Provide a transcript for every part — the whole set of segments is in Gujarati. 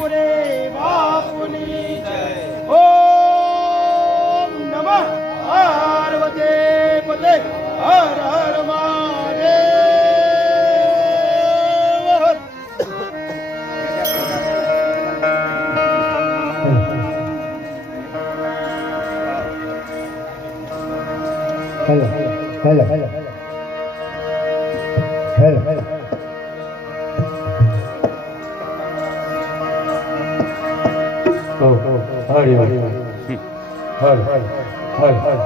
મોરે બાપુની જય. ઓમ નમઃ પાર્વતી પતે Har Har Mahadev. Hello hello hello hello hello Hari Hari Hari Hari Hari Hari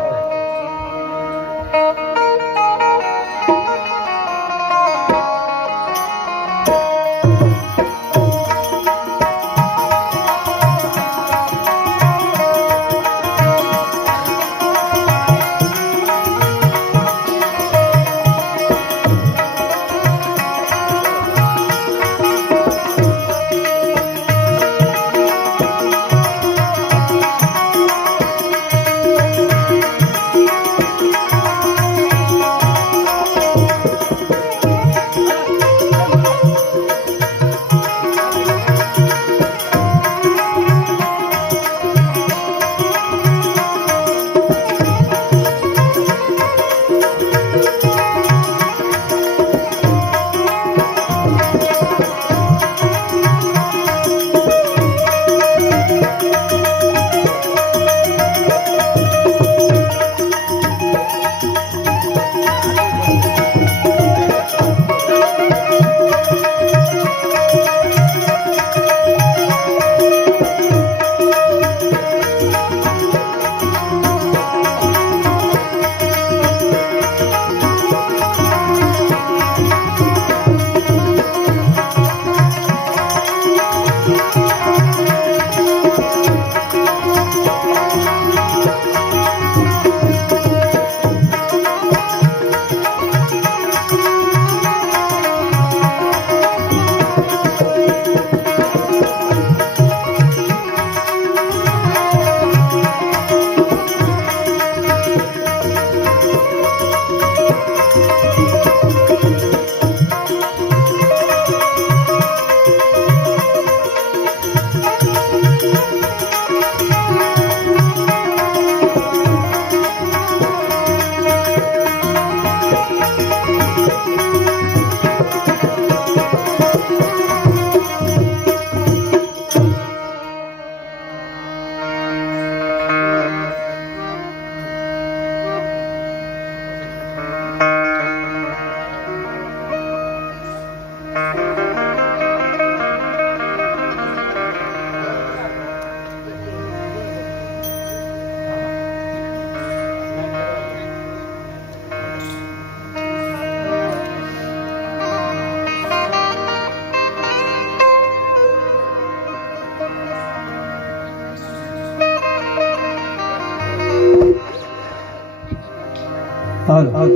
હલ હલ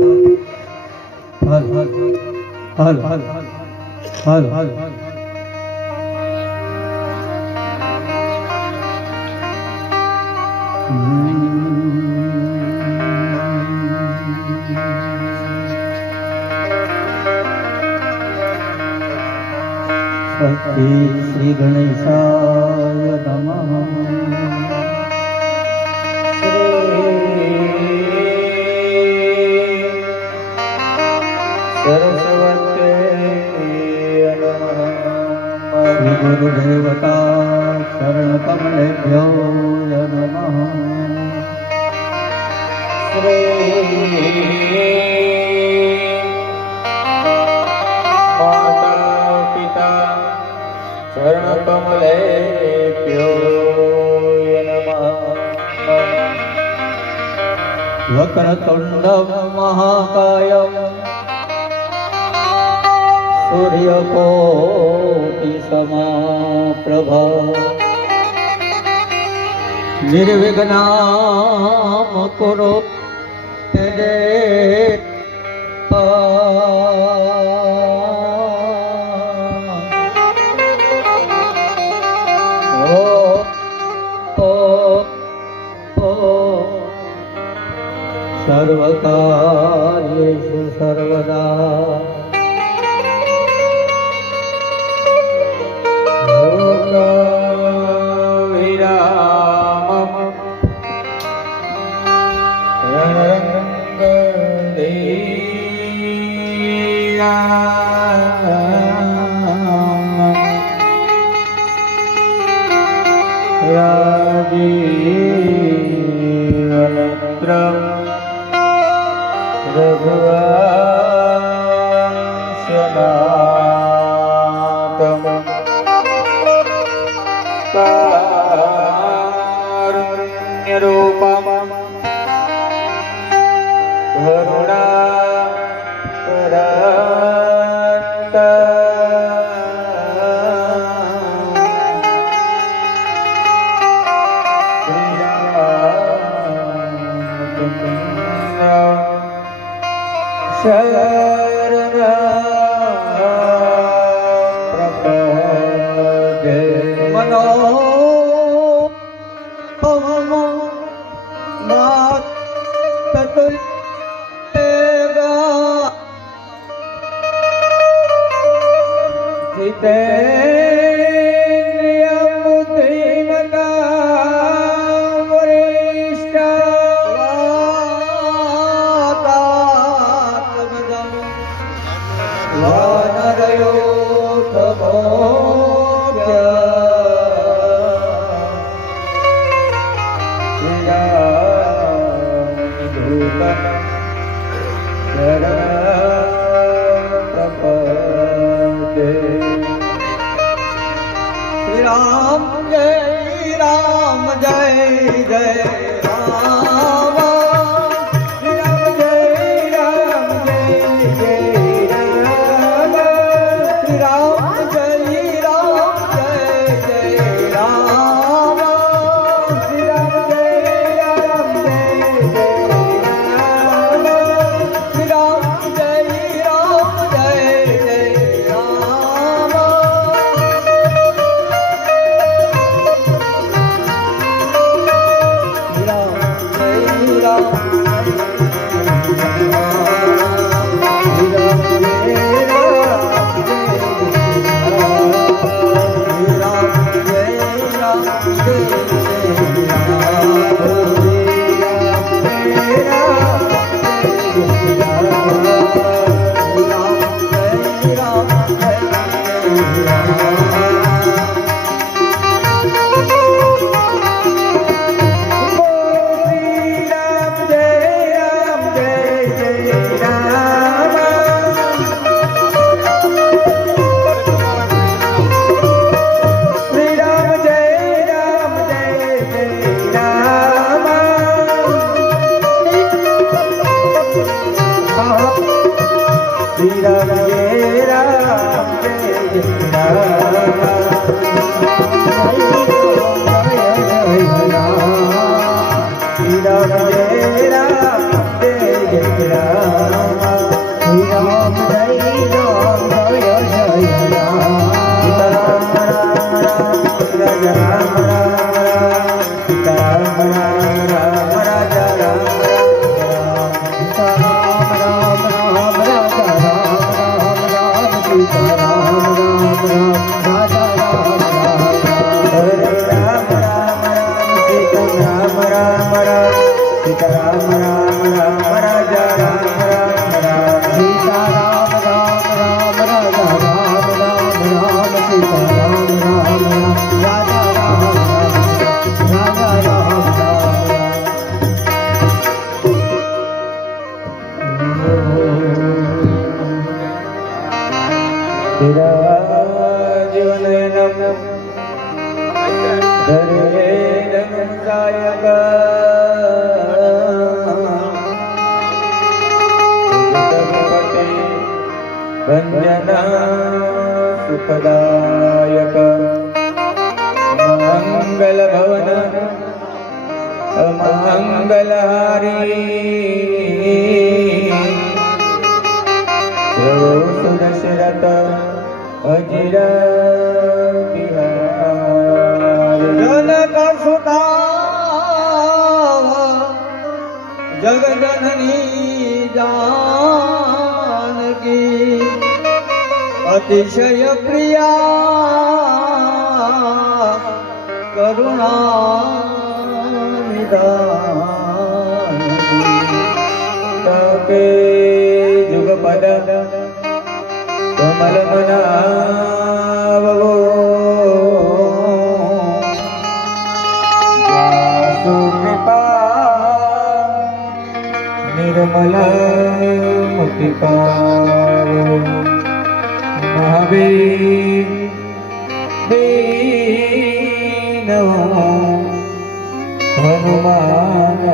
હલ હલ હલ હલ હલ શ્રી ગણેશાય નમઃ. સરસ્વતે શ્રી ગુરુદેવતા શરણ કમલેભ્યો નમઃ. માતા પિતા શરણ કમલેભ્યો નમઃ. વક્રતુંડ મહાકાય સૂર્યકોટિ સમપ્રભા નિર્વિઘ્નમ કુરુ સર્વકાર્યેષુ સર્વદા जीवनत्रं रघुवंशनाथं कारुण्यरूपं सुखदायक मंगल भवन मंगलहारी सुदशरथ अजिर बिहारी जनक सुता जगजननी जानकी अतिशय प्रिया करुणा निदान तके जुगपद कमल मनावो દીનો હનુમાન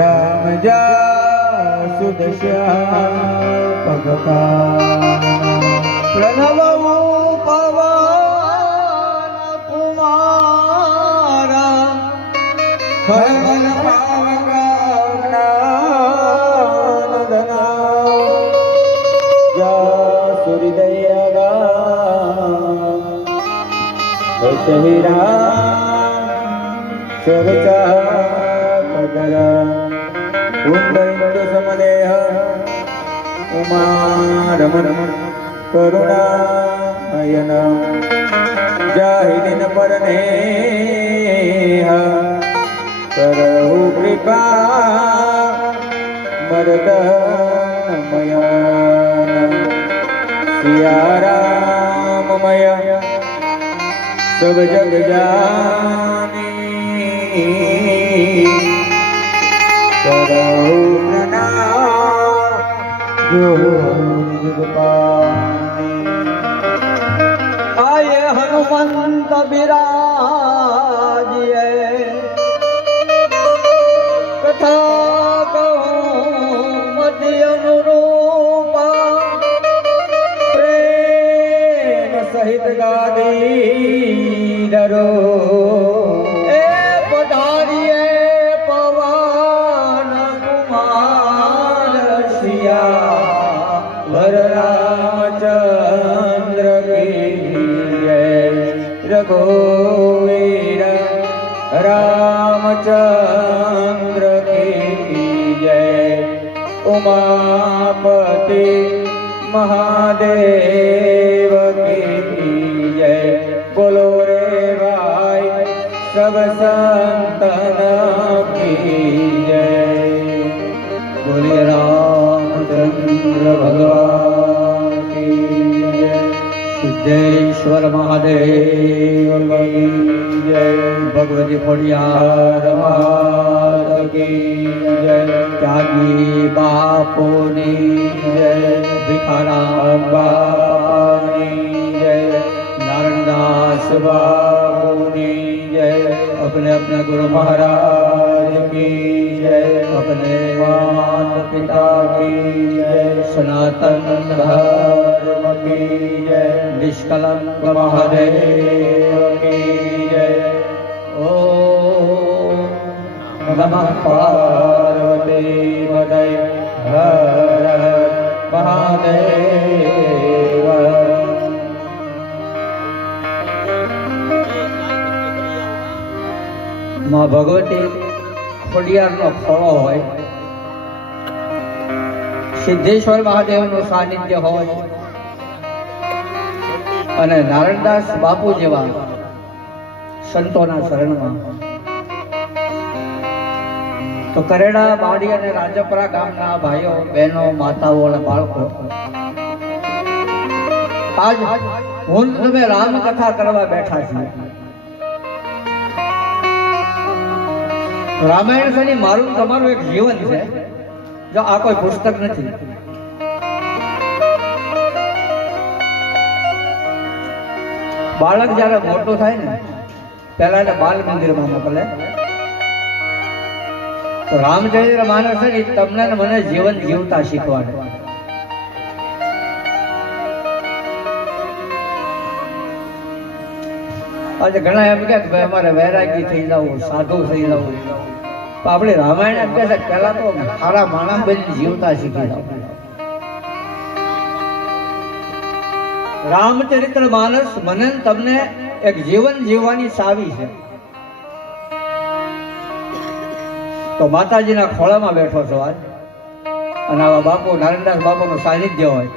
રામ જા સુદશ્યા પગપાન પ્રણવ પવન કુમારા હરમન પાવના જા સૂર્યદયા શહીરા ચરચા કદરા ઉન્દૈન્દુ સમદેહ ઉમારમણ કરુણાયન જાહિદિન પરને કરહુ કૃપા મરદમયન સિયારામમય સબ જગ જાની કરહુ પ્રણામ જો જગ પાની આયે હનુમંત બિરાજીએ કથા કહું મતિ અનુરૂપા પ્રેમ સહિત ગાદી ડરો એ પધારીએ પવન કુમાર શિયા વરરામચંદ્ર કી જય રઘુવીર રામચંદ્ર કી જય ઉમાપતિ મહાદેવ કી જય બોલો રે ભાઈ સબ સંતન કી જય બોલે રામચંદ્ર ભગવાન કી જય સિદ્ધેશ્વર મહાદેવ કી જય ભગવતી ખોડિયાર માત કી જય ત્યાગી બાપુની જય ભિખારામ બાપાની જય નારાયણદાસ બાપુની જય अपने अपने गुरु महाराज की जय अपने माता पिता की जय सनातन धर्म की जय निष्कलंक महादेव की जय ओम नमः पार्वती पतये हर हर महादेव। માં ભગવતી ખોડિયારનો ખોળો હોય, સિદ્ધેશ્વર મહાદેવનું સાનિધ્ય હોય અને નારાયણદાસ બાપુ જેવા સંતોના શરણમાં તો કરેડા બાડી અને રાજપરા ગામના ભાઈઓ બહેનો માતાઓ અને બાળકો આજ હું તમે રામકથા કરવા બેઠા છીએ। રામાયણ છે મારું તમારું એક જીવન છે, જો આ કોઈ પુસ્તક નથી। બાળક જયારે મોટું થાય ને પેલા એને બાલ મંદિરમાં મોકલે, તો રામચરિત્ર માનસ છે તમને ને મને જીવન જીવતા શીખવાડે। આજે ઘણા એમ કે ભાઈ અમારે વૈરાગી થઈ જવું, સાધુ થઈ જવું, તો આપણે રામાયણ એમ કે છે પેલા તો સારા માણસ બની જીવતા શીખી જાવ। રામચરિત્ર માનસ મને તમને એક જીવન જીવવાની ચાવી છે। તો માતાજીના ખોળામાં બેઠો છો આજ, અને આવા બાપુ નારાયણદાસ બાપુનું સાનિધ્ય હોય,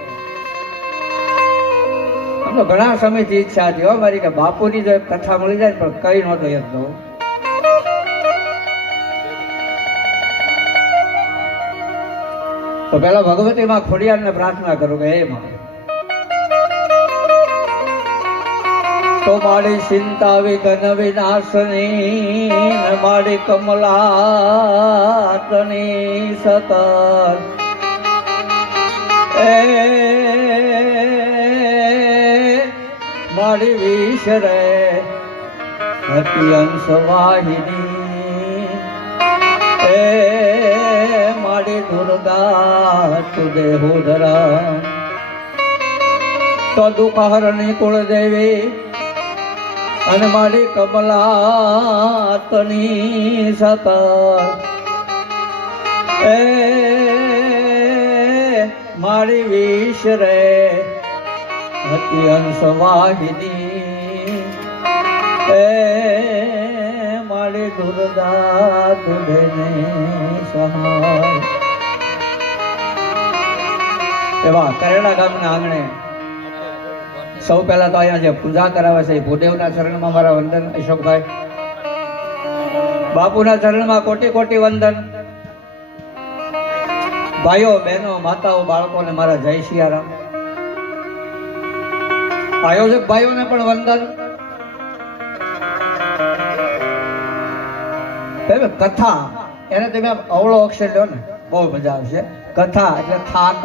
તો ઘણા સમયથી ઈચ્છા હતી હો મારી કે બાપુની જો કથા મળી જાય પણ કઈ નહોતો એકદમ। તો પેલા ભગવતી માં ખોડિયારને પ્રાર્થના કરું કે હે માં, તો મારી ચિંતા વિઘ્ન વિનાશની, મારી કમલાતની સતત મારી વિશરે હતી અંશ વાહિની એ મારી દુર્ગા તુદે હુદરા તો દુઃખહરણી કુળદેવી અને મારી કમલાતની સતા એ મારી વિશરે હતી અંશ વાહિની એ મારી દુર્ગા તુધને સહાય. એવા કરેડા ગામના આંગણે સૌ પહેલા તો અહીંયા જે પૂજા કરાવે છે એ ભૂદેવના ચરણમાં મારા વંદન. અશોકભાઈ બાપુના ચરણમાં કોટી કોટી વંદન. ભાઈઓ બહેનો માતાઓ બાળકોને મારા જય સિયારામ. આયોજક ભાઈઓને પણ વંદન. કથા એને તમે અવળો અક્ષર લો ને બહુ મજા આવશે. કથા એટલે થાક.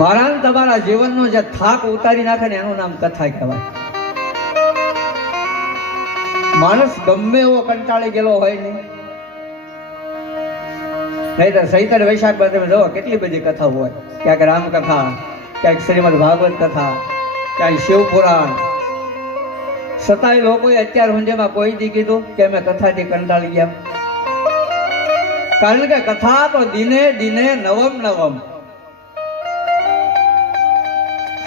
મારા તમારા જીવનનો જે થાક ઉતારી નાખે ને એનું નામ કથા કહેવાય. માણસ ગમે એવો કંટાળી ગયેલો હોય ને, નહીં તો ચૈત્ર વૈશાખમાં તમે જો કેટલી બધી કથા હોય. ક્યાંક રામકથા, ક્યાંક શ્રીમદ ભાગવત કથા, ક્યાંક શિવપુરાણ. છતાંય લોકોએ અત્યાર સુધીમાં કોઈ દી કીધું કે અમે કથાથી કંટાળી ગયા? કારણ કે કથા તો દિને દિને નવમ નવમ.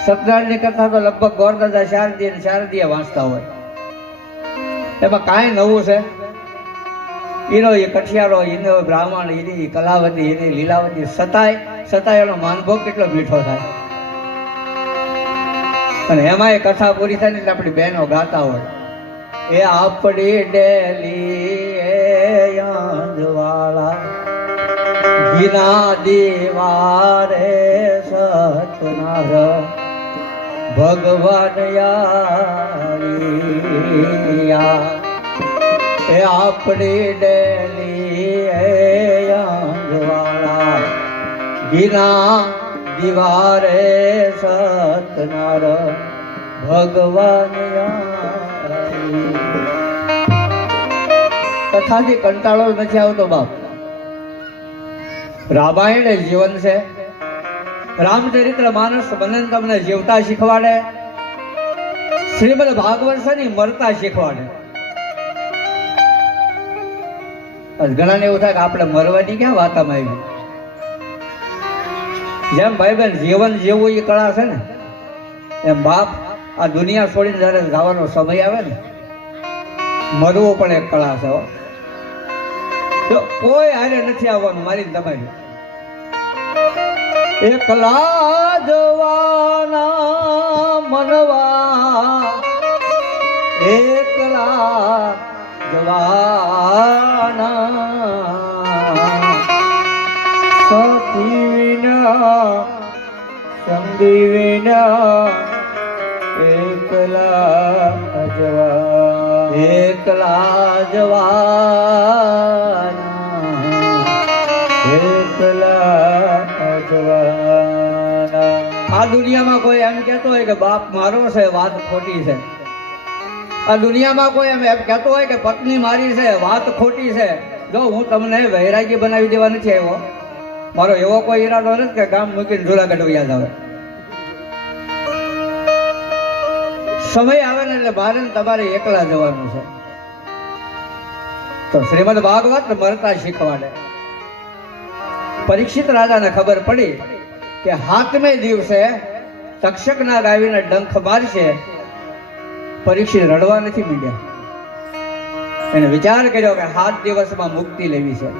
સત્યનારાયણની કથા તો લગભગ ગોરદાદા શારદીએ વાંચતા હોય. એમાં કાંઈ નવું છે? ઈનો એ કઠિયારો, ઈનો બ્રાહ્મણ, એની કલાવતી, એની લીલાવતી. છતાંય એનો માનભોગ કેટલો મીઠો થાય. અને એમાં એ કથા પૂરી થાય ને એટલે આપણી બહેનો ગાતા હોય એ આપણી ડેલી અંજવાળા ઘીના દીવારે સતનાર ભગવાન યારિયા એ આપણી ડેલી અંજવાળા ઘીના દિવારે સતનાર ભગવાન કથાથી કંટાળો નથી આવતો બાપ. રામાયણ એ જીવન છે. રામચરિત્ર માનસ મને તમને જીવતા શીખવાડે. શ્રીમદ ભાગવત છે ને મરતા શીખવાડે. ઘણાને એવું થાય કે આપણે મરવાની ક્યાં વાતમાં આવી. જેમ ભાઈ બહેન જીવન જેવું એ કળા છે ને, એમ બાપ આ દુનિયા છોડીને જયારે જવાનો સમય આવે ને, મરવું પણ એક કળા છે. તો કોઈ હારે નથી આવવાનું મારી તમારી. એકલા જવાના મનવા, એકલા જવાના સખી વિના સંગી વિના એકલા જવાના, એકલા જવાના, એકલા જવાના. આ દુનિયામાં કોઈ એમ કહેતો હોય કે બાપ મારો છે, વાત ખોટી છે. આ દુનિયામાં કોઈ એમ કહેતો હોય કે પત્ની મારી છે, વાત ખોટી છે. જો હું તમને વૈરાગી બનાવી દેવા નથી આવ્યો. મારો એવો કોઈ ઈરાદો નથી કે ગામ મૂકીને જુનાગઢ વયા જાવે. સમય આવે ને એટલે મારે તમારે એકલા જવાનું છે. તો શ્રીમદ ભાગવત મરતા શીખવાડે. પરીક્ષિત રાજાને ખબર પડી કે 7મે દિવસે તક્ષક નાગ આવીને ડંખ મારશે. પરીક્ષિત રડવા નથી માંડ્યા. એને વિચાર કર્યો કે 7 દિવસમાં મુક્તિ લેવી છે.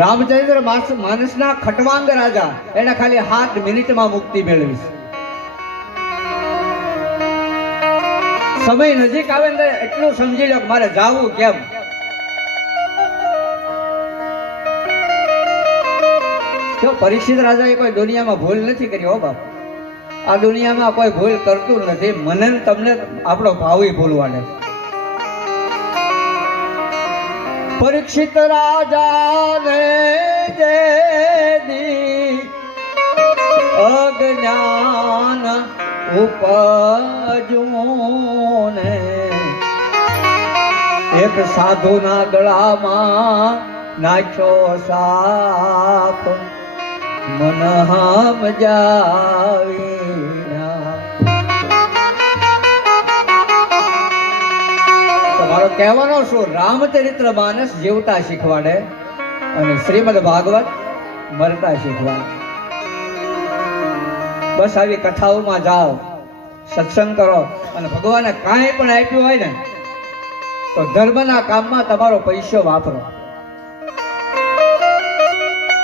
રામચંદ્ર માનસના ખટવાંગ રાજા એને ખાલી 7 મિનિટમાં મુક્તિ મેળવી. સમય નજીક આવે ને એટલું સમજી લો કે મારે જાવું કેમ. જો પરીક્ષિત રાજાએ કોઈ દુનિયામાં ભૂલ નથી કરી. હો બાપ, આ દુનિયામાં કોઈ ભૂલ કરતું નથી. મને તમને આપણો ભાવી ભૂલવાડે. પરીક્ષિત રાજાને જે દી અગ્નિ ઉપજું ને એક સાધુના ગળામાં નાખ્યો સાપ મન હામ જાવીના. તમારો કહેવાનો શું, રામચરિત્ર માનસ જીવતા શીખવાડે અને શ્રીમદ ભાગવત મરતા શીખવાડે. બસ આવી કથાઓમાં જાઓ, સત્સંગ કરો અને ભગવાને કાંઈ પણ આપ્યું હોય ને તો ધર્મના કામમાં તમારો પૈસો વાપરો.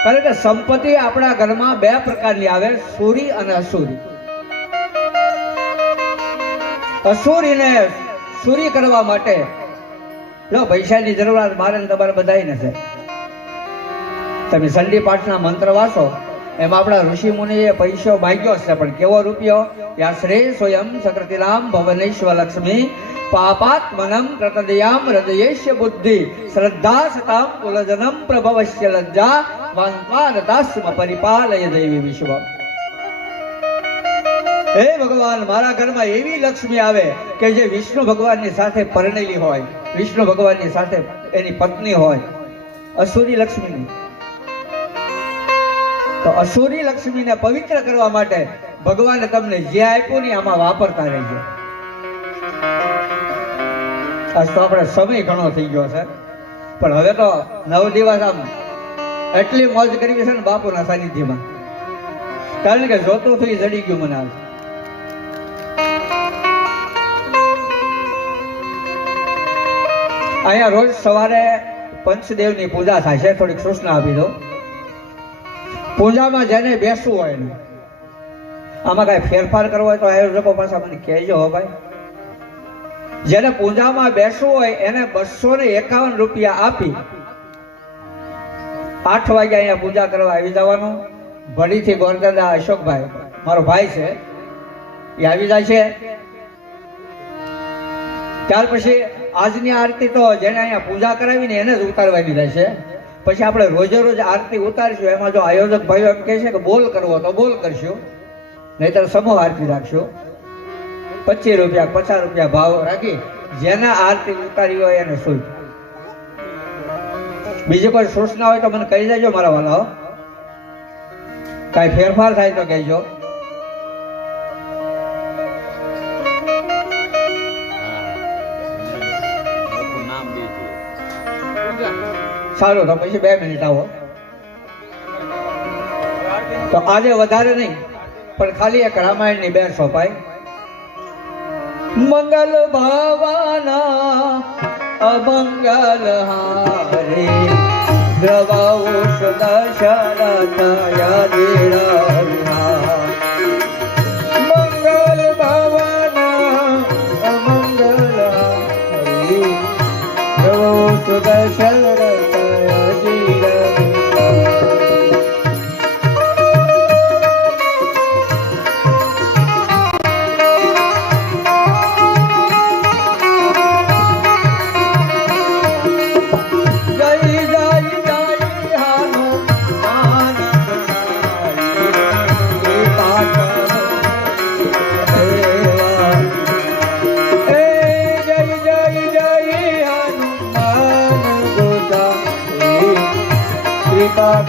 કારણ કે સંપત્તિ આપણા ઘરમાં બે પ્રકારની આવે, સુરી અને અસુરી. અસુરીને સુરી કરવા માટે જો પૈસાની જરૂરિયાત મારે ને તમારે બધાય છે. તમે સંડી પાઠના મંત્ર વાંચો, એમાં આપણા ઋષિ મુનિએ પૈસો માંગ્યો છે, પણ કેવો રૂપિયો? યાશ્રે સ્વયં સકૃતિરામ ભવનેશ્વ લક્ષ્મી પાપાત્મનમ પ્રતદયામ હૃદયેશ્ય બુદ્ધિ શ્રદ્ધા સતામ કુલજનમ પ્રભવશ્ય લજ્જા વાંકારદાસ્મ પરિપાલય દેવી વિશ્વ. હે ભગવાન, મારા ઘરમાં એવી લક્ષ્મી આવે કે જે વિષ્ણુ ભગવાનની સાથે પરણેલી હોય, વિષ્ણુ ભગવાનની સાથે એની પત્ની હોય, અસુરી લક્ષ્મી નહીં. તો અસુરી લક્ષ્મીને પવિત્ર કરવા માટે ભગવાને તમને જે આપ્યું ને આમાં વાપરતા રહેજો. આજ તો આપણે સમય ઘણો થઈ ગયો છે, પણ હવે તો 9 દિવસ આમ એટલી મોજ કરવી છે ને બાપુના સાનિધ્યમાં, કારણ કે જોતું થઈ જડી ગયું મને. આજ અહીંયા રોજ સવારે પંચદેવની પૂજા થાય છે. થોડીક સૂચના આપી દો. પૂજામાં જેને બેસવું હોય ને, આમાં કઈ ફેરફાર કરવો હોય તો આયોજકો પાછા મને કહેજો હો ભાઈ. જેને પૂજામાં બેસવું હોય એને 251 રૂપિયા આપી 8 વાગે અહીંયા પૂજા કરવા આવી જવાનું. ભડીથી ગોરદાદા અશોકભાઈ મારો ભાઈ છે, એ આવી જાય છે. ત્યાર પછી આજની આરતી તો જેને અહીંયા પૂજા કરાવીને એને જ ઉતારવાની રહેશે. પછી આપણે રોજે રોજ આરતી ઉતારીશું. એમાં જો આયોજક ભાઈઓ એમ કહે છે કે બોલ કરવો તો બોલ કરશું, નહીતર સમૂહ આરતી રાખશું. 25 રૂપિયા 50 રૂપિયા ભાવ રાખી જેને આરતી ઉતારી હોય એને શું. બીજી કોઈ સૂચના હોય તો મને કહી દેજો મારા વાલા. કઈ ફેરફાર થાય તો કહેજો. સારું, તો પછી 2 મિનિટ આવો. તો આજે વધારે નહીં, પણ ખાલી એક રામાયણની 2 સોપાઈ. મંગલ ભાવાના અમંગલ હારે દ્રવાઓ દશરથ યદિરવિહા. મંગલ ભાવાના અમંગલ હારે દ્રવાઓ દશરથ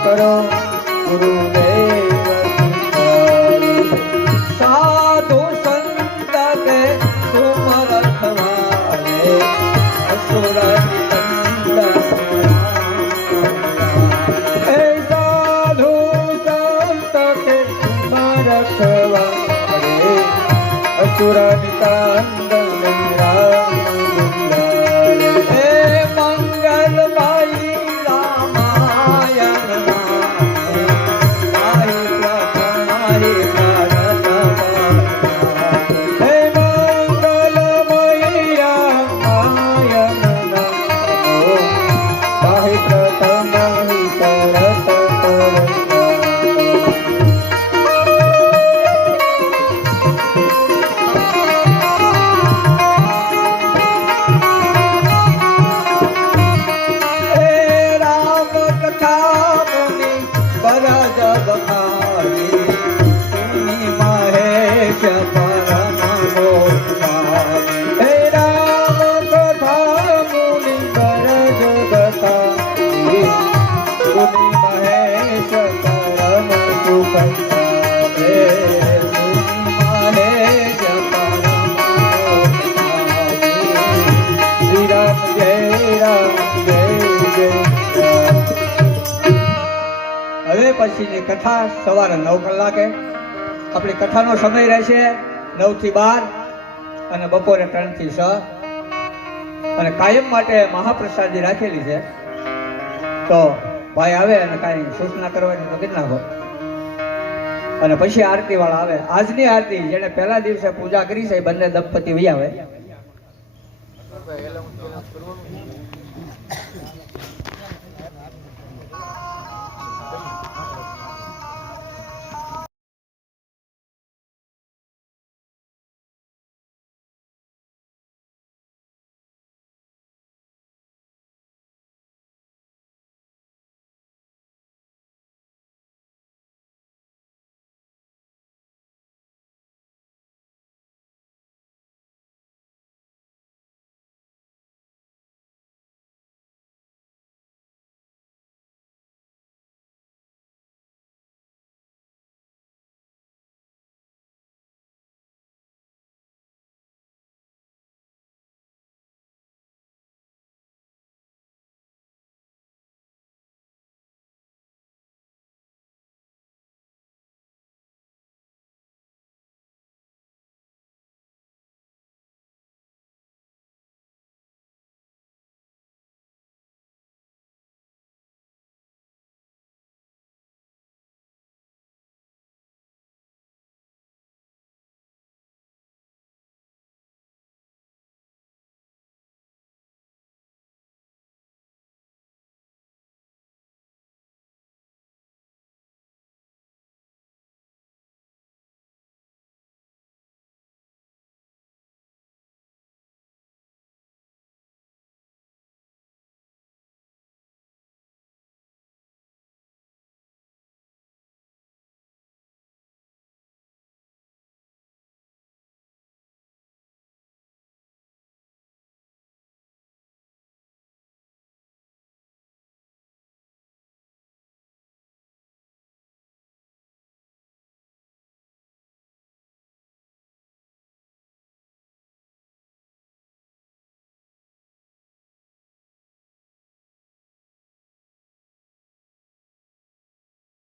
કરો ગુરુદેવ. સાધુ સંત કે તુમ રખવાલે અસુર નિકંદન. હે સાધુ સંત કે તુમ રખવાલે અસુર નિકંદન. હે મંગલ ભાઈ પછીની કથા સવારે 9 કલાકે. આપણી કથાનો સમય રહેશે 9 થી 12 અને બપોરે 3 થી 6 અને કાયમ માટે મહાપ્રસાદી રાખેલી છે. તો ભાઈ આવે અને કાંઈ સૂચના કરવાની તો કરી નાખો. અને પછી આરતી વાળા આવે. આજની આરતી જેને પહેલા દિવસે પૂજા કરી છે એ બંને દંપતિ વહી આવે.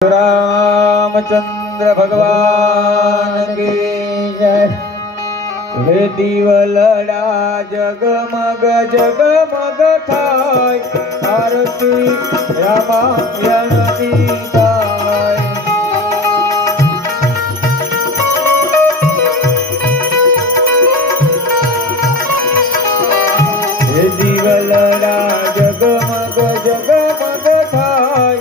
रामचंद्र भगवान की जय। हे दिवलड़ा जगमग जगमग थाय आरती रामायण की गाय। हे दिवलड़ा जगमग जगमग थाय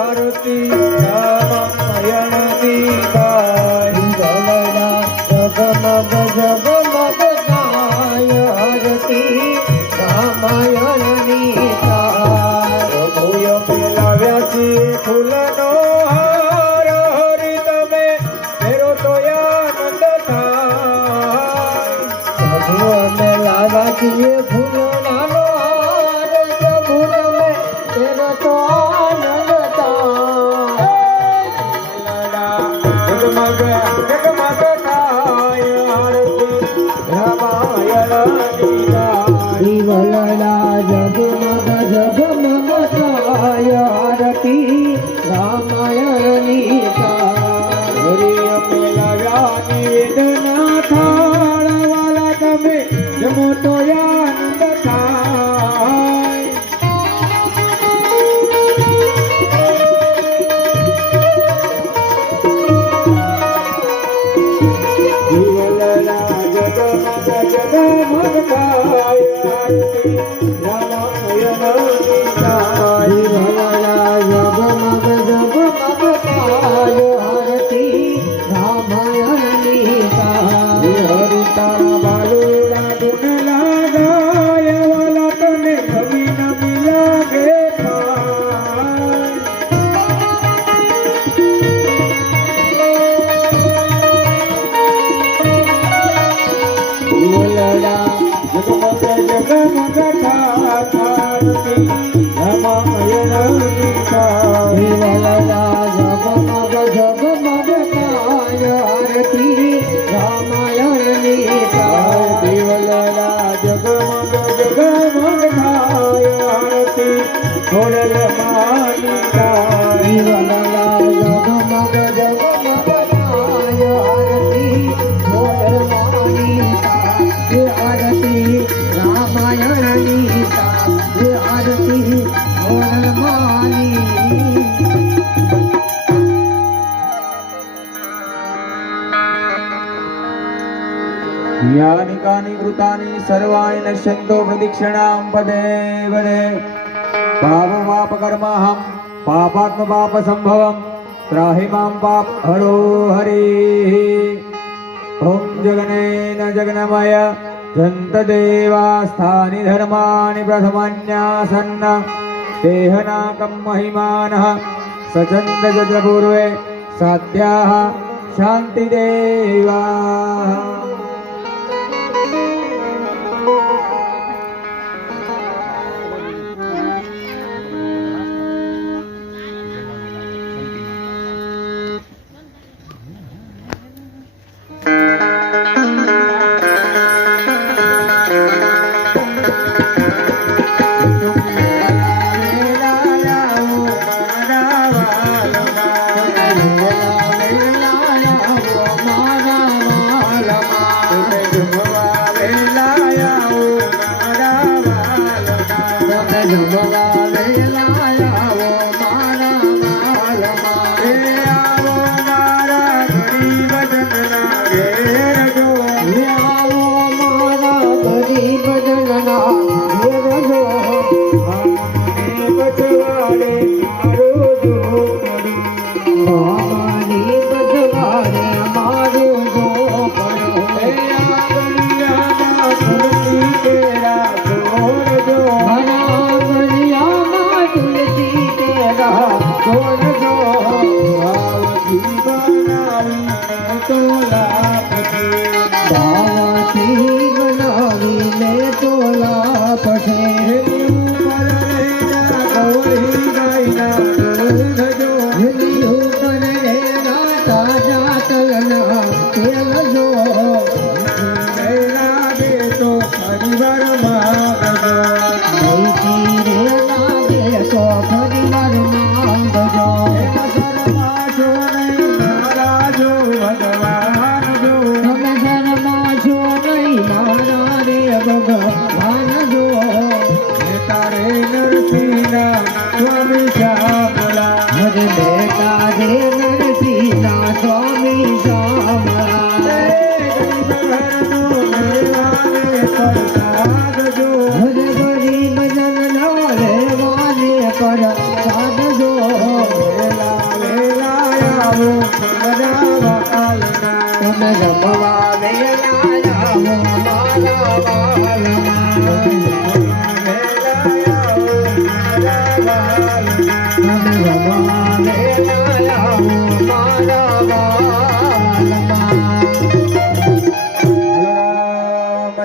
आरती रामायण की गाय। दिवलड़ा जगमग जगमग थाय आरती रामायण की गाय। प्रभुए मिलाव्या छे फूलनो हार हरि तमे फेरो तो आनंद थाय। प्रभुए मिलाव्या छे फूलनो हार प्रभु में फेरो तो आनंद थाय। जगमग जगमग थाय आरती रामायण की गाय। दिवलड़ा जगमग जगमग थाय आरती रामायण की गाय। हरिय मिलाव्या निवेदना थाळ वाला तमे जमो तो आनंद थाय। दिवलड़ा जगमग जगमग थाय आरती रामायण की गाय। दिवलड़ा जगमग जगमग थाय आरती रामायण की गाय। हरि तारा बालुड़ा धुनला गाय वाला तने कभी न मिला गे पाय। दिवलड़ा जगमग जगमग थाय आरती रामायण की गाय। दिवलड़ा जगमग जगमग थाय आरती रामायण की गाय। दिवलड़ा जगमग जगमग थाय आरती खोड़ल मानी गाय। दिवलड़ा यानि कानि कृतानि सर्वाणि नश्यन्तो प्रदक्षिणां पदे पदे पापमापकर्माहं पापात्मपापसम्भवं त्राहि मां पाप हरो हरिः ॐ जगनेन जगन्मय जन्तदेवास्थानि धर्माणि प्रथमन्यासन्न देहनाकं महिमानः सचन्द्रजपूर्वे साध्याः शान्तिदेवाः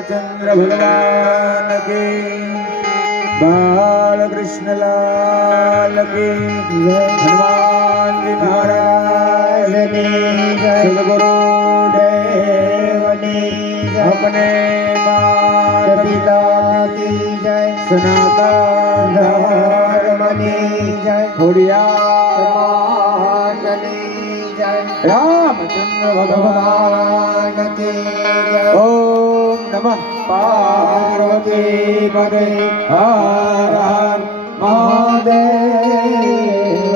रामचंद्र भगवान की बाल कृष्ण लाल की हनुमान जी महाराज की सदगुरु देव की अपने माता पिता की जय सनातन धर्म की जय खोड़िया रामचंद्र भगवान की जय। ओम नमः पार्वती पदे हर हर महादेव।